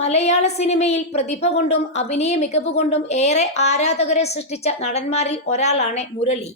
മലയാള സിനിമയിൽ പ്രതിഭ കൊണ്ടും അഭിനയ മികവ് കൊണ്ടും ഏറെ ആരാധകരെ സൃഷ്ടിച്ച നടന്മാരിൽ ഒരാളാണ് മുരളി.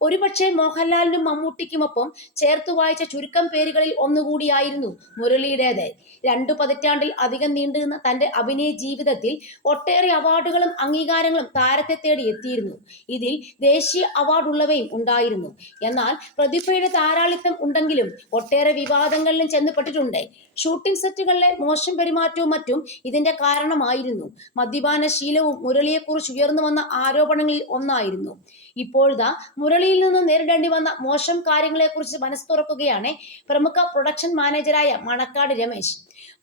ഒരുപക്ഷെ മോഹൻലാലിനും മമ്മൂട്ടിക്കുമൊപ്പം ചേർത്തു വായിച്ച ചുരുക്കം പേരുകളിൽ ഒന്നുകൂടിയായിരുന്നു മുരളിയുടേത്. 2 പതിറ്റാണ്ടിൽ അധികം നീണ്ടുനിന്ന തന്റെ അഭിനയ ജീവിതത്തിൽ ഒട്ടേറെ അവാർഡുകളും അംഗീകാരങ്ങളും താരത്തെ തേടി എത്തിയിരുന്നു. ഇതിൽ ദേശീയ അവാർഡുള്ളവയും ഉണ്ടായിരുന്നു. എന്നാൽ പ്രതിഭയുടെ ധാരാളിത്തം ഉണ്ടെങ്കിലും ഒട്ടേറെ വിവാദങ്ങളിലും ചെന്നുപെട്ടിട്ടുണ്ട്. ഷൂട്ടിംഗ് സെറ്റുകളിലെ മോശം പെരുമാറ്റവും മറ്റും ഇതിന്റെ കാരണമായിരുന്നു. മദ്യപാന ശീലവും മുരളിയെക്കുറിച്ച് ഉയർന്നു വന്ന ആരോപണങ്ങളിൽ ഒന്നായിരുന്നു. ഇപ്പോഴിതാ മുരളിയിൽ നിന്ന് നേരിടേണ്ടി വന്ന മോശം കാര്യങ്ങളെക്കുറിച്ച് മനസ്സ് തുറക്കുകയാണ് പ്രമുഖ പ്രൊഡക്ഷൻ മാനേജരായ മണക്കാട് രമേശ്.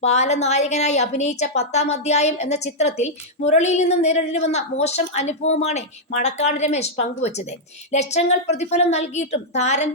ബാലനായകനായി അഭിനയിച്ച 10-ാം അധ്യായം എന്ന ചിത്രത്തിൽ മുരളിയിൽ നിന്നും നേരിടേണ്ടി വന്ന മോശം അനുഭവമാണ് മണക്കാട് രമേശ് പങ്കുവച്ചത്. ലക്ഷങ്ങൾ പ്രതിഫലം നൽകിയിട്ടും താരൻ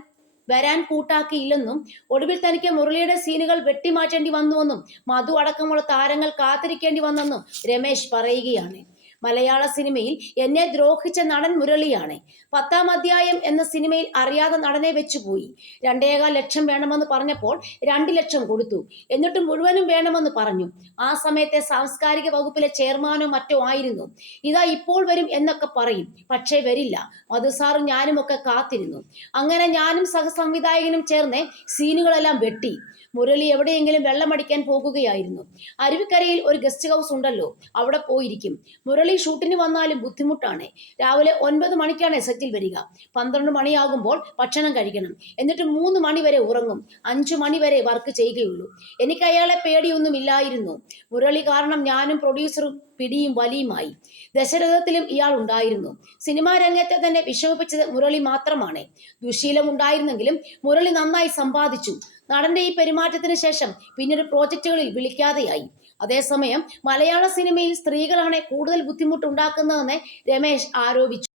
വരാൻ കൂട്ടാക്കിയില്ലെന്നും ഒടുവിൽ തനിക്ക് മുരളിയുടെ സീനുകൾ വെട്ടിമാറ്റേണ്ടി വന്നുവെന്നും മധു അടക്കമുള്ള താരങ്ങൾ കാത്തിരിക്കേണ്ടി വന്നെന്നും രമേശ് പറയുകയാണ്. മലയാള സിനിമയിൽ എന്നെ ദ്രോഹിച്ച നടൻ മുരളിയാണ്. 10-ാം അധ്യായം എന്ന സിനിമയിൽ അറിയാതെ നടനെ വെച്ചുപോയി. 2.25 ലക്ഷം വേണമെന്ന് പറഞ്ഞപ്പോൾ 2 ലക്ഷം കൊടുത്തു. എന്നിട്ട് മുഴുവനും വേണമെന്ന് പറഞ്ഞു. ആ സമയത്തെ സാംസ്കാരിക വകുപ്പിലെ ചെയർമാനോ മറ്റോ ആയിരുന്നു. ഇതാ ഇപ്പോൾ വരും എന്നൊക്കെ പറയും, പക്ഷേ വരില്ല. മധുസാറും ഞാനുമൊക്കെ കാത്തിരുന്നു. അങ്ങനെ ഞാനും സഹസംവിധായകനും ചേർന്ന് സീനുകളെല്ലാം വെട്ടി. മുരളി എവിടെയെങ്കിലും വെള്ളമടിക്കാൻ പോകുകയായിരുന്നു. അരുവിക്കരയിൽ ഒരു ഗസ്റ്റ് ഹൗസ് ഉണ്ടല്ലോ, അവിടെ പോയിരിക്കും. മുരളി ഷൂട്ടിന് വന്നാലും ബുദ്ധിമുട്ടാണ്. രാവിലെ 9 മണിക്കാണ് സെറ്റിൽ വരിക. 12 മണിയാകുമ്പോൾ ഭക്ഷണം കഴിക്കണം. എന്നിട്ട് 3 മണി വരെ ഉറങ്ങും. 5 മണി വരെ വർക്ക് ചെയ്യുകയുള്ളൂ. എനിക്ക് അയാളെ പേടിയൊന്നുമില്ലായിരുന്നു. മുരളി കാരണം ഞാനും പ്രൊഡ്യൂസറും പിടിയും വലിയുമായി. ദശരഥത്തിലും ഇയാൾ ഉണ്ടായിരുന്നു. സിനിമാ രംഗത്തെ തന്നെ വിഷമിപ്പിച്ചത് മുരളി മാത്രമാണ്. ദുശീലം ഉണ്ടായിരുന്നെങ്കിലും മുരളി നന്നായി സമ്പാദിച്ചു. നടന്റെ ഈ പെരുമാറ്റത്തിന് ശേഷം പിന്നീട് പ്രോജക്റ്റുകളിൽ വിളിക്കാതെയായി. അതേസമയം മലയാള സിനിമയിൽ സ്ത്രീകളാണ് കൂടുതൽ ബുദ്ധിമുട്ടുണ്ടാക്കുന്നതെന്ന് രമേശ് ആരോപിച്ചു.